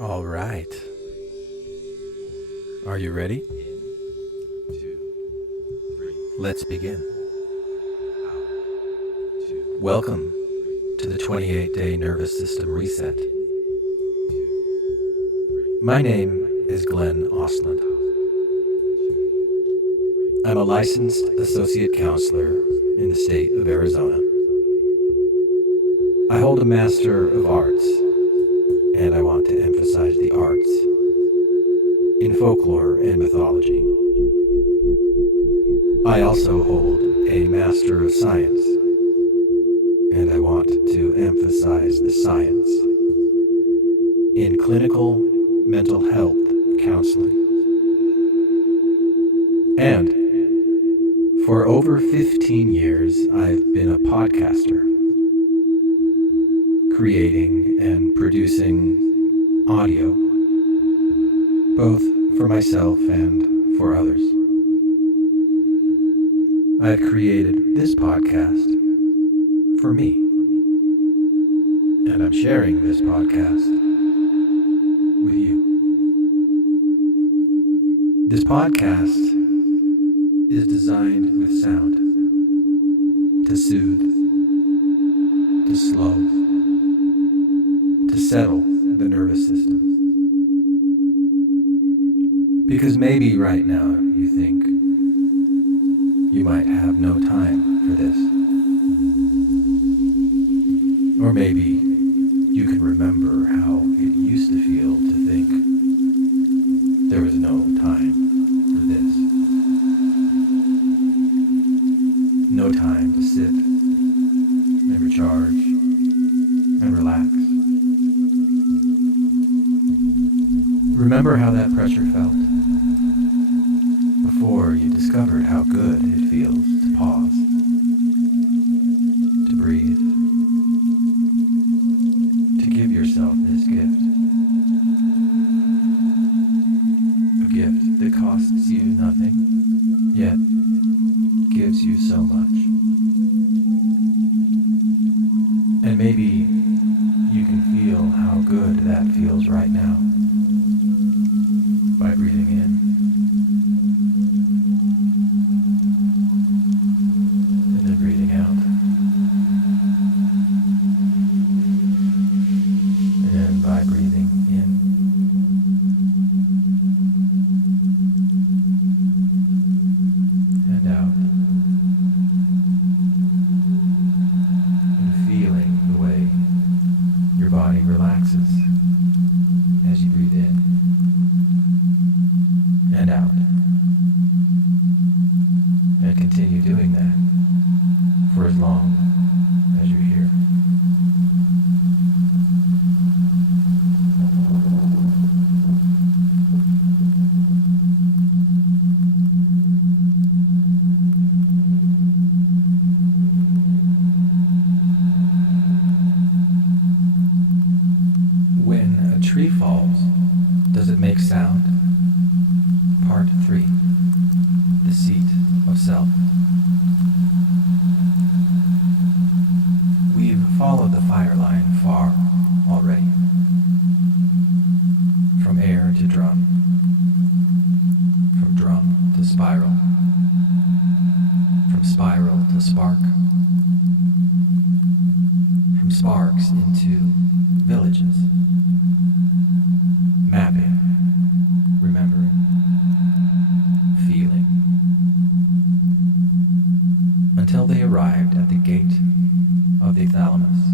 All right. Are you ready? Let's begin. Welcome to the 28-day nervous system reset. My name is Glenn Osland. I'm a licensed associate counselor in the state of Arizona. I hold a Master of Arts, and I want to emphasize the arts in folklore and mythology. I also hold a Master of Science, and I want to emphasize the science in clinical mental health counseling. And for over 15 years, I've been a podcaster, creating and producing audio, both for myself and for others. I've created this podcast for me, and I'm sharing this podcast with you. This podcast is designed with sound to soothe, to slow, to settle the nervous system. Because maybe right now you think you might have no time for this. Or maybe you can remember how it used to feel to think there was no time for this. No time to sit and recharge and relax. Remember how that pressure felt before you discovered how good it feels to pause, to breathe, to give yourself this gift. A gift that costs you nothing, yet gives you so much. And maybe you can feel how good that feels right now by breathing in and then breathing out, and by breathing in and out, and feeling the way your body relaxes as you breathe in and out, and continue doing that for as long as you're here. When a tree falls, does it make sound? Part 3. The Seat of Self. We've followed the fire line far already. From air to drum. From drum to spiral. From spiral to spark. From sparks into villages. Mapping, remembering, feeling, until they arrived at the gate of the thalamus,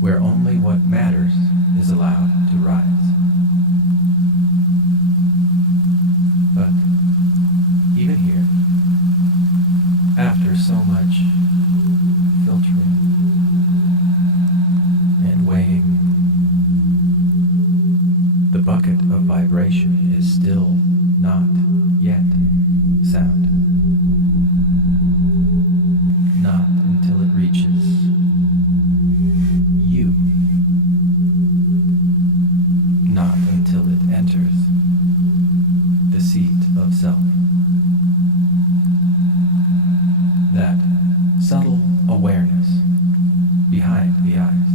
where only what matters is allowed to rise. But even here, after so much filtering and weighing, the bucket of vibration is still not yet sound. Not until it reaches you. Not until it enters the seat of self. That subtle awareness behind the eyes.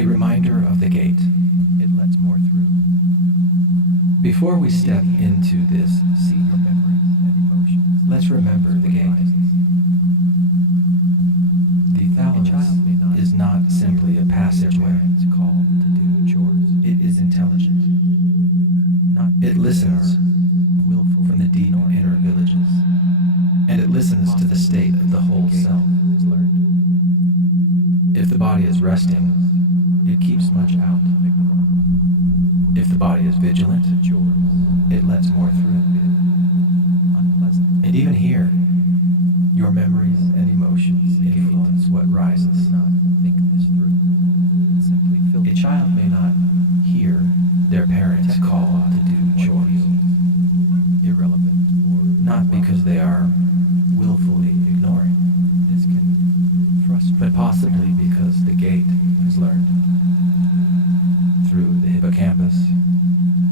A reminder of the gate. It lets more through. Before we step into this seat, Your memories and emotions. let's remember the gate. The thalamus is not simply a passageway. It's called to do chores. It is intelligent. Not It listens willful from the deep inner villages, and it listens to the state of the whole self. is learned. If the body is resting, it keeps much out. If the body is vigilant, Chores. it lets more through. Unpleasant. And even here, your memories and emotions influence what rises. Not think this through. It simply A filters. child may not hear their parents call to do chores, Irrelevant or not because they are willfully ignoring, this can frustrate. but possibly because the gate has learned. Through the hippocampus,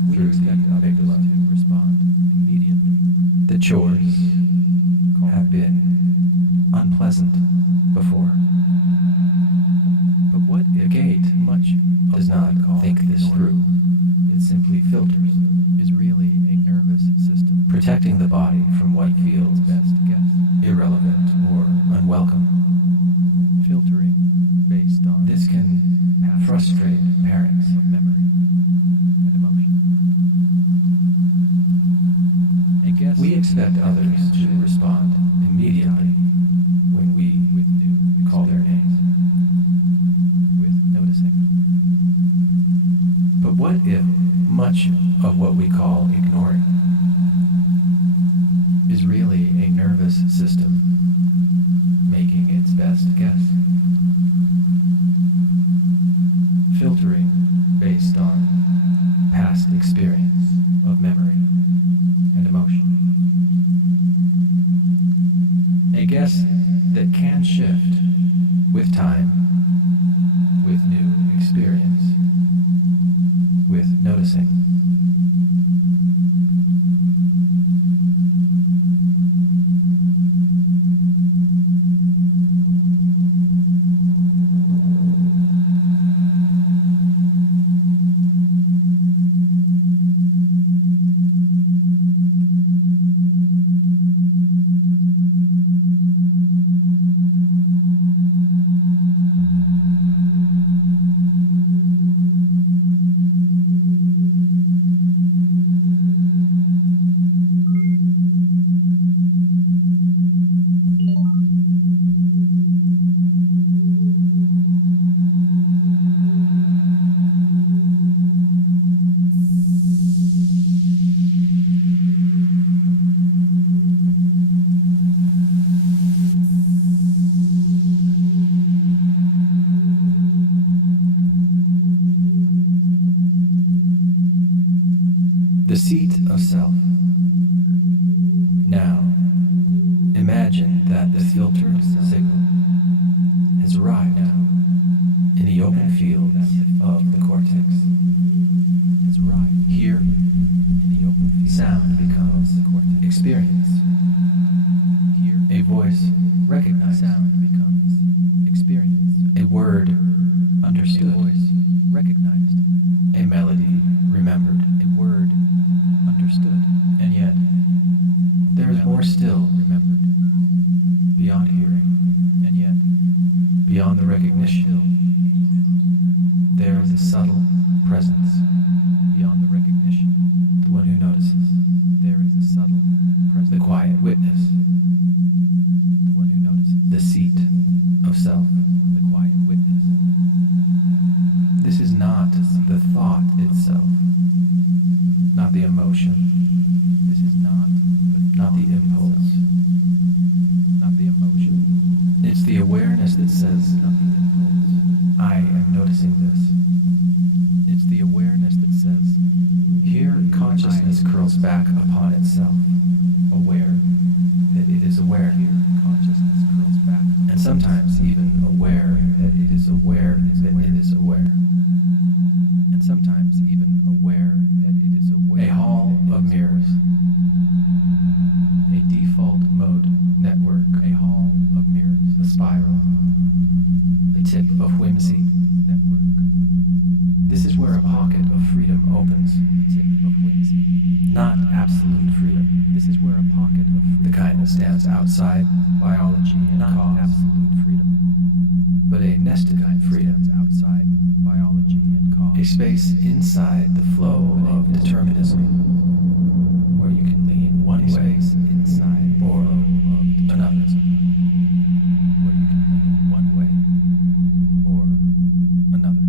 We through the expect others amygdala, to respond immediately. the chores have been unpleasant before. But what The gate much does not think this through. It simply filters, is really a nervous system protecting the body from what feels best guess. irrelevant or unwelcome. Filtering based on This can past frustrate parents. of memory and emotion. A guess We expect others to respond immediately when we with new call their names. with noticing. But what if much of what we call ignoring is really a nervous system making its best guess? Filtering based on past experience of memory and emotion. A guess that can shift with time, with new experience, with noticing. The seat of self. Now, imagine that the filtered signal has arrived now in the open fields of the cortex. Has arrived Here, in the open field. sound becomes the cortex. experience. Here, A voice recognized. sound becomes experience. A word A understood. voice recognized. A melody remembered. A word understood. And yet, there is more still Remembered. beyond hearing, And yet, beyond the recognition. There is a subtle presence, beyond the recognition, the one who notices, there is a subtle presence. the quiet witness, The one who notices. the seat of self. The quiet witness. This is not the thought itself, not the emotion, This is not not the impulse. not the emotion, It's the awareness that says, not the impulse. I am noticing this. It's the awareness that says, Here, consciousness curls back upon itself, aware that it is aware, here consciousness curls back. and sometimes even aware that it is aware that it is aware. And sometimes even aware that it is aware. A hall that it of is mirrors, a default mode network, aware. A hall of mirrors. a spiral, a tip of whimsy, Network. experience, tip of whimsy. not absolute freedom, This is where a pocket of the kind that stands outside biology and not cause, absolute freedom, but a nested kind freedom, stands outside biology and cause. a space inside the flow of determinism, where you can lean one A way space inside the or flow of determinism, where you can lean one way or another.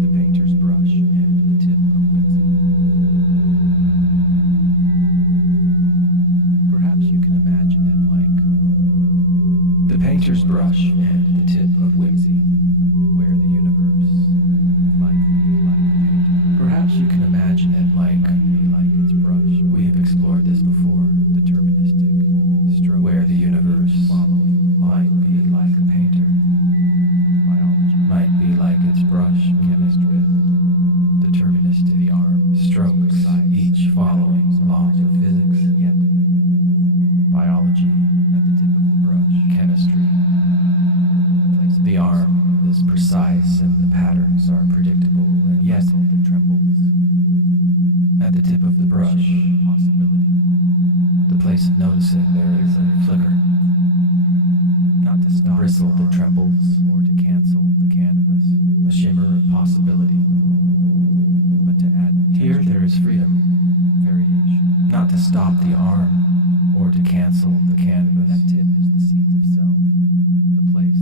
The painter's brush and the tip of whimsy. Perhaps you can imagine it like the painter's brush and the tip of whimsy. where the universe might be like a painter. Perhaps you can imagine it like Might be like its brush. we have explored this before, Deterministic stroke. where the universe following might be like a painter, biology, might be like its brush, chemistry, deterministic the arm, strokes, each following laws of physics, yet biology, at the tip of the brush, chemistry. place of The arm is precise and the patterns are predictable, and yet wrestle that trembles, at the tip of the brush, possibility, the place of noticing there is a flicker, not to stop bristle the that trembles, or to cancel the canvas, a shimmer of possibility. but to add Here texture, there is freedom, variation. not to stop the arm or to cancel the canvas, That tip is the seat of self, the place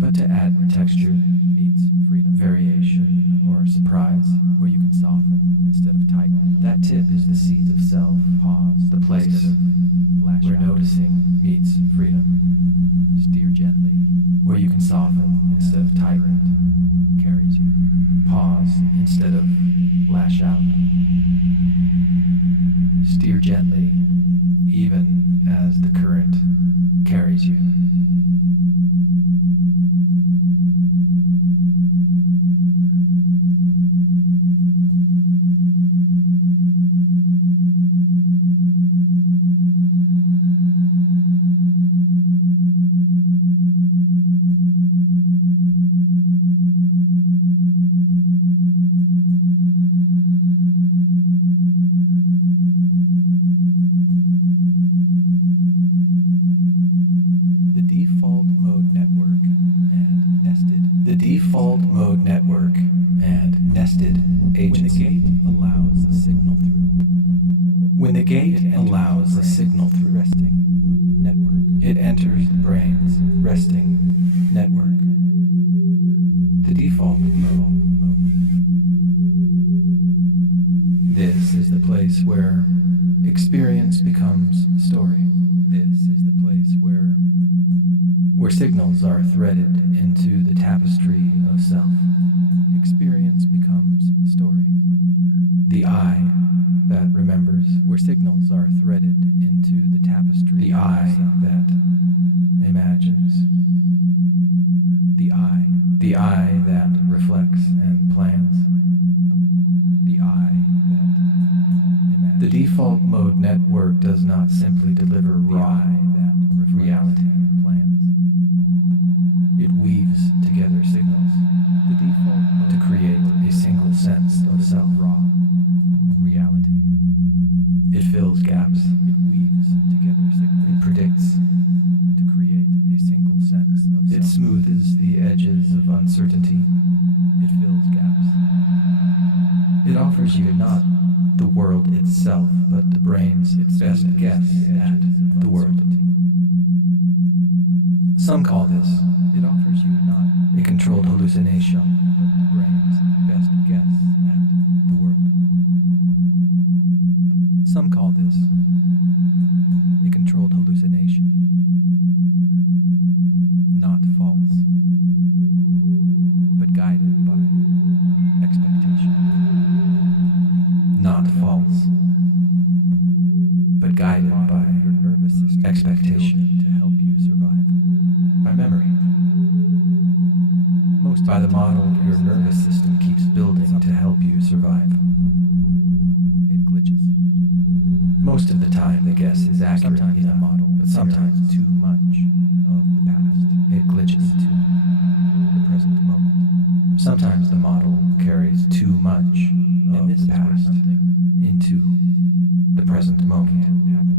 but to add texture, meets freedom, variation, or surprise. where you can soften instead of tighten, That tip is the seat of self, pause, the place instead of lash where out, noticing meets freedom, steer gently, where you can soften instead of tighten, carries you. pause instead of lash out, steer gently even as the current carries you. The default mode network and nested. The default mode network and nested When the agents. gate allows the signal through, When the gate allows the signal through, resting network, it enters the brain's resting network. The default mode. This is the place where experience becomes story, this is the place where where signals are threaded into the tapestry of self. experience becomes story, The I that remembers, where signals are threaded into the tapestry the I of self. that imagines, The I, the I that reflects and plans. the I that imagines. The default mode network does not simply deliver The raw I that reflects reality. and plans. It weaves together signals The default mode to create a single sense of self. raw reality. It fills gaps. It weaves together It signals predicts. to create a single sense of It self. smoothes the edges of uncertainty. It fills gaps. It offers you not the world itself, but the brain's best guess at the world. Some call this It offers you not a controlled hallucination. but the brain's best guess at the world. Some call this a controlled hallucination, not false. false, but guided by your nervous system expectation, to help you survive. by memory. Most By the model your nervous system keeps building to help you survive. it glitches. Most of the time the guess is accurate Sometimes the enough, model but sometimes too much of the past it glitches. into the present moment. Sometimes the model carries too much of And this the is where past something into the present moment. can happen.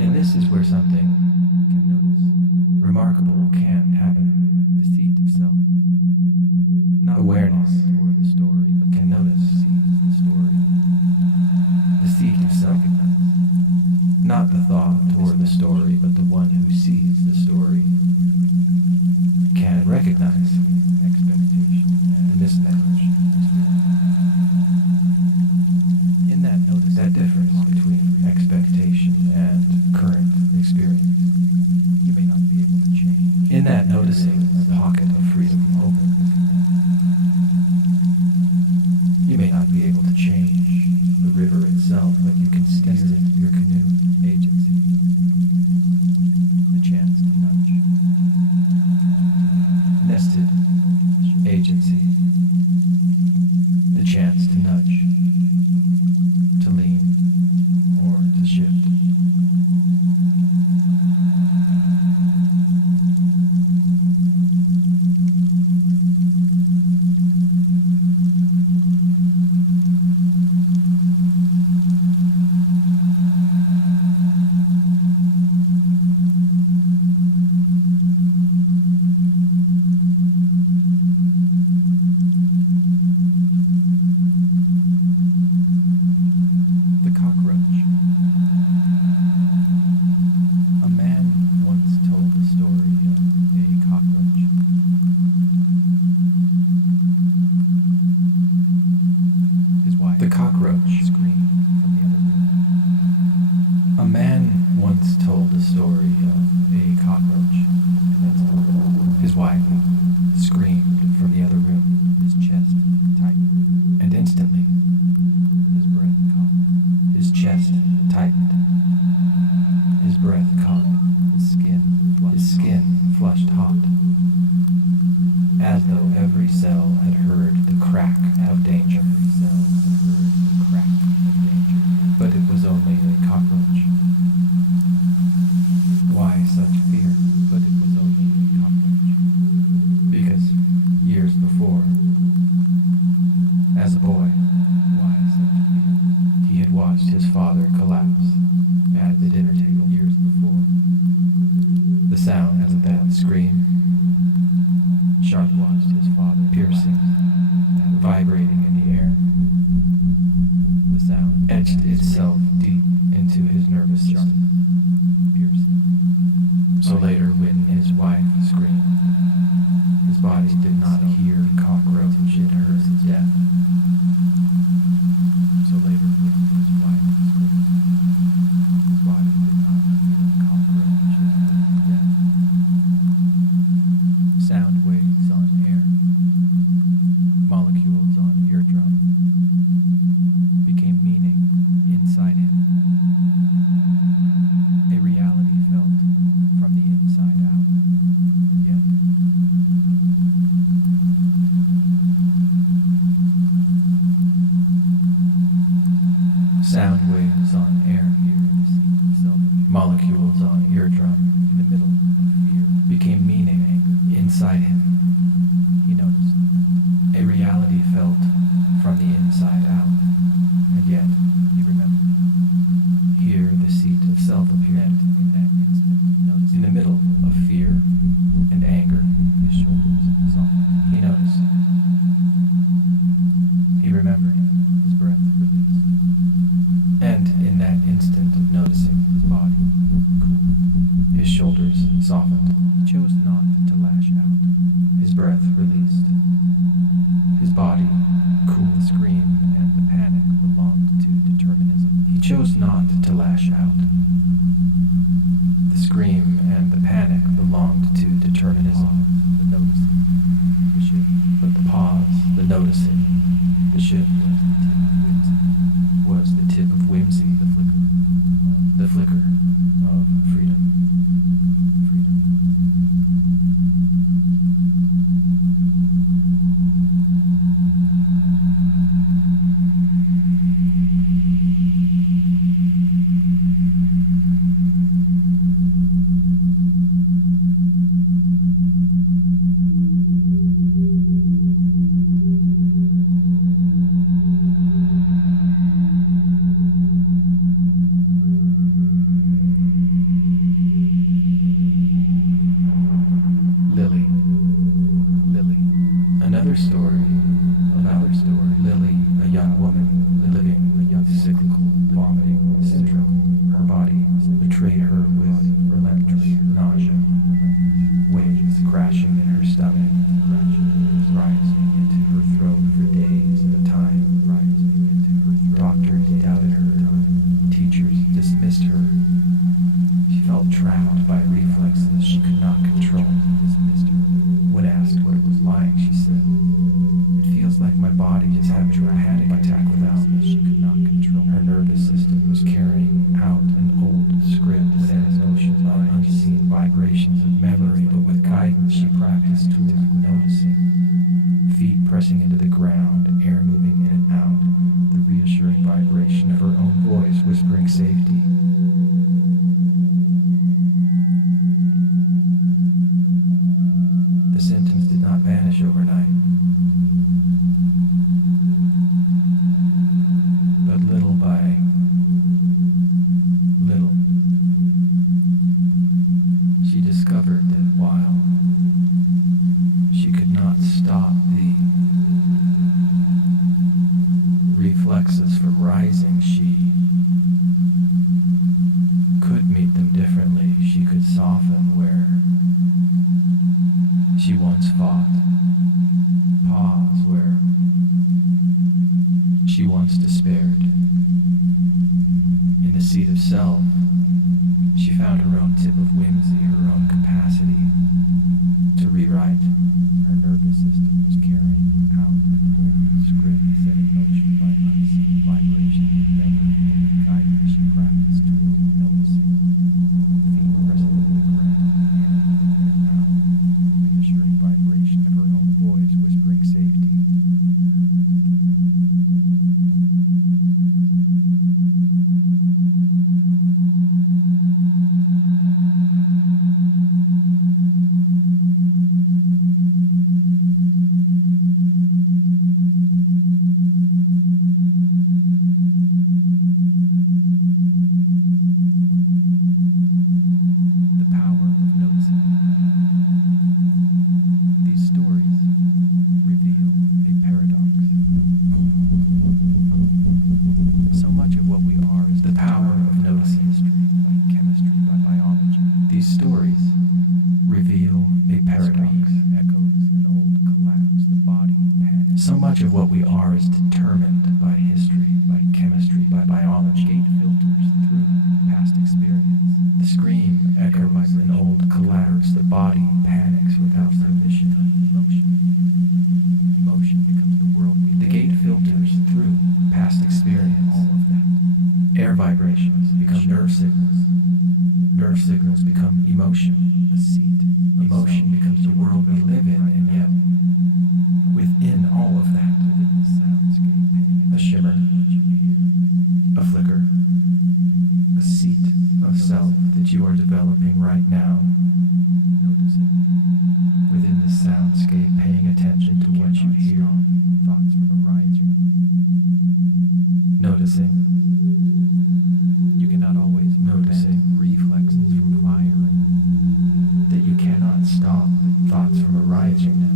And this is where something Can notice remarkable can happen. the seat of self. Not Awareness toward the story, but can notice sees the story. the seat of self. Not the thought toward the story, but the one who sees the story can recognize Expectation the mismatch. In that notice, That difference between expectation and current experience. you may not be able to change. In that noticing, a pocket of freedom opens. You may not be able to change the river itself, but you can steer your canoe. Agency. The chance to nudge. Nested agency. The chance to nudge, to lean, or to shift. The cockroach. A man once told a story of a cockroach. His wife The cockroach. screamed from the other room. A man once told a story of a cockroach. His wife screamed from the other room, His chest tightened. and instantly His breath caught. his chest tightened. His breath caught. His skin flushed. His skin flushed hot, as though every cell had heard the crack of danger. Every cell had heard the crack of danger. But it was only a cockroach. Why such fear? But it was only a cockroach. Because years before, as a boy, Why such fear? he had watched his father collapse at the dinner table. Years before, The sound of that scream, sharp, watched his father piercing, collapse. vibrating in the air, The sound etched itself deep into his nervous system. piercing. So later, when his wife screamed, his body did not hear the cockroach, it heard his death. So later, when his wife screamed, his body did not hear a cockroach, it heard death. Sound waves on air, molecules on eardrum, became meaning inside him. A reality felt from the inside out, and yet Sound waves on air, here the seat of self appeared. molecules on eardrum, In the middle of fear, became meaning inside him. he noticed. A reality felt from the inside out, and yet He remembered. here the seat of self appeared. And in that instant of noticing, In the middle of fear and anger, his shoulders softened. he noticed. He remembered. His breath released. And in that instant of noticing, His body cooled. his shoulders softened. He chose not to lash out. His breath released. His body cooled. The scream and the panic belonged to determinism. He chose not to lash out. The scream and the panic belonged to determinism. The noticing, the shift, But the pause, the noticing, the shift, She felt trapped by reflexes she could not control. When asked what it was like, she said, "It feels like my body is having a panic attack without me." She could not control. Her nervous system was carrying out an old script that had emotions by unseen vibrations of memory, but with guidance she practiced tools of noticing. Feet pressing into the ground, air moving in and out, the reassuring vibration of her own voice whispering safety. The symptoms did not vanish overnight, but little by little, she discovered that while she could not stop the reflexes from rising, she could meet them differently. She could soften where she once fought, pause where she once despaired. In the seat of self, she found her own tip of whimsy, her own capacity to rewrite. Her nervous system was carrying out an old script set in motion by unseen vibration and memory, and with guidance she practiced tools of noticing. Feet pressing into the ground, air moving in and out, the reassuring vibration of her own voice whispering safety. The power of noticing. These stories reveal a paradox. So much of what we are is the power of noticing. History, by chemistry, by biology. These stories reveal a paradox. Echoes an old collapse, the body panics. So much of what we are is determined by history, by chemistry, by biology. Gate filters through past experience. The scream echoes an old collapse, the body panics without permission. Emotion becomes the world we live in. The gate filters through past experience. All of that. Air vibrations become nerve signals. Nerve signals become emotion. A seat. Emotion becomes the world we live in, and yet, within all of that, within the soundscape, a shimmer, a flicker, a seat of self that you are developing right now. Noticing. Within the soundscape, paying attention to what you hear. Thoughts from arising. Noticing. You cannot always noticing reflexes from firing. That you cannot stop thoughts from arising.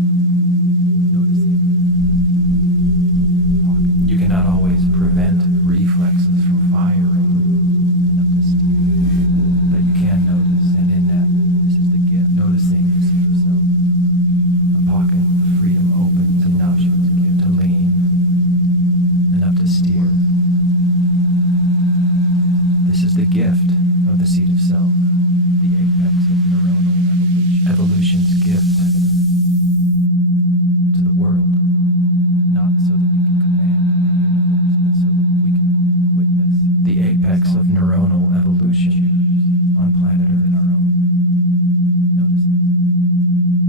Noticing. You cannot always prevent reflexes from firing. But you can notice, and in that, this is the gift. Noticing yourself. A pocket of freedom opens enough to lean, enough to steer. This is the gift of the seat of self, the apex of neuronal evolution. Evolution's gift to the world, not so that we can command the universe, but so that we can witness the apex of neuronal evolution on planet Earth in our own. Noticing.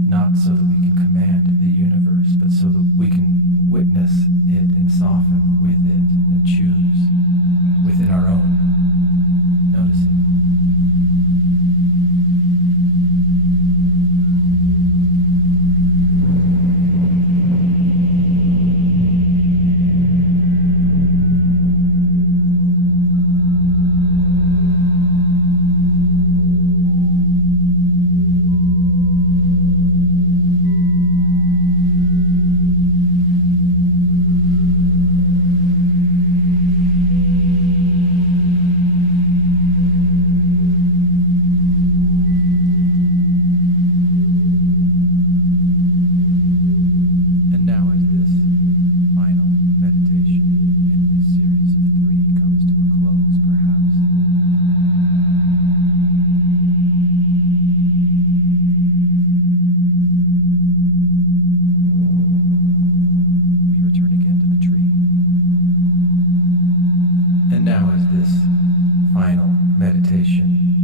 Not so that we can command the universe, but so that we can witness it and soften with it and choose within our own. Noticing.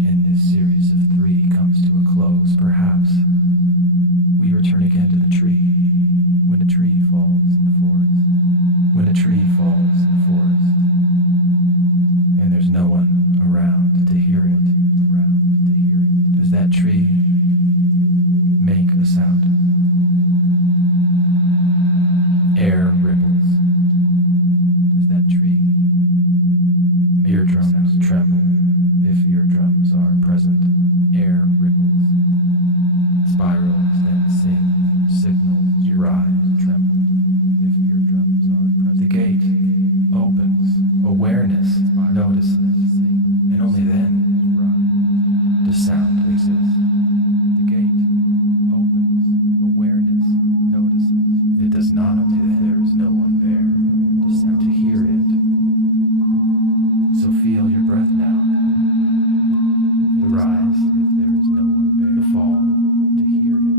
in this series of 3 comes to a close, perhaps we return again to the tree. When a tree falls in the forest, when a tree falls in the forest, and there's no one around to hear it, does that tree make a sound? Air ripples. Does that tree make eardrums tremble? If eardrums are present, air ripples. Spirals then sing, signals rise, tremble. If eardrums are present, the gate opens, awareness notices, and only then does sound exist. The gate opens, awareness notices. It does not only that there is no one there to hear it. So feel your breath now. The rise, if there is no one there. The fall, to hear it.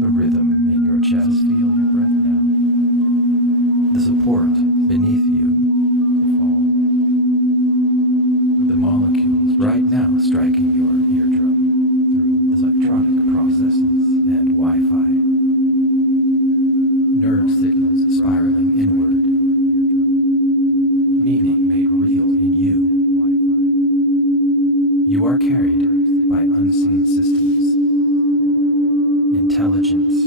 The rhythm in your chest, feel your breath now. The support beneath you. The fall. The molecules right now striking your eardrum through electronic processes and Wi-Fi. Nerve signals spiraling inward. Meaning made real in you. You are carried by unseen systems. Intelligence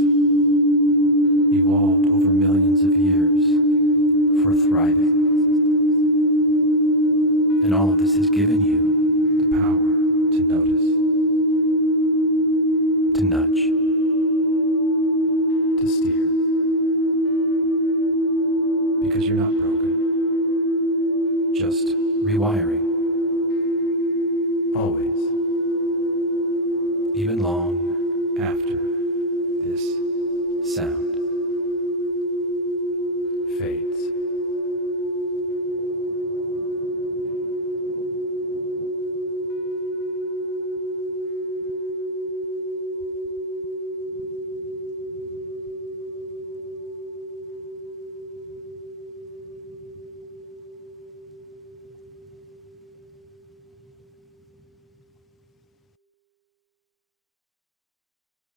evolved over millions of years for thriving. And all of this has given you the power to notice.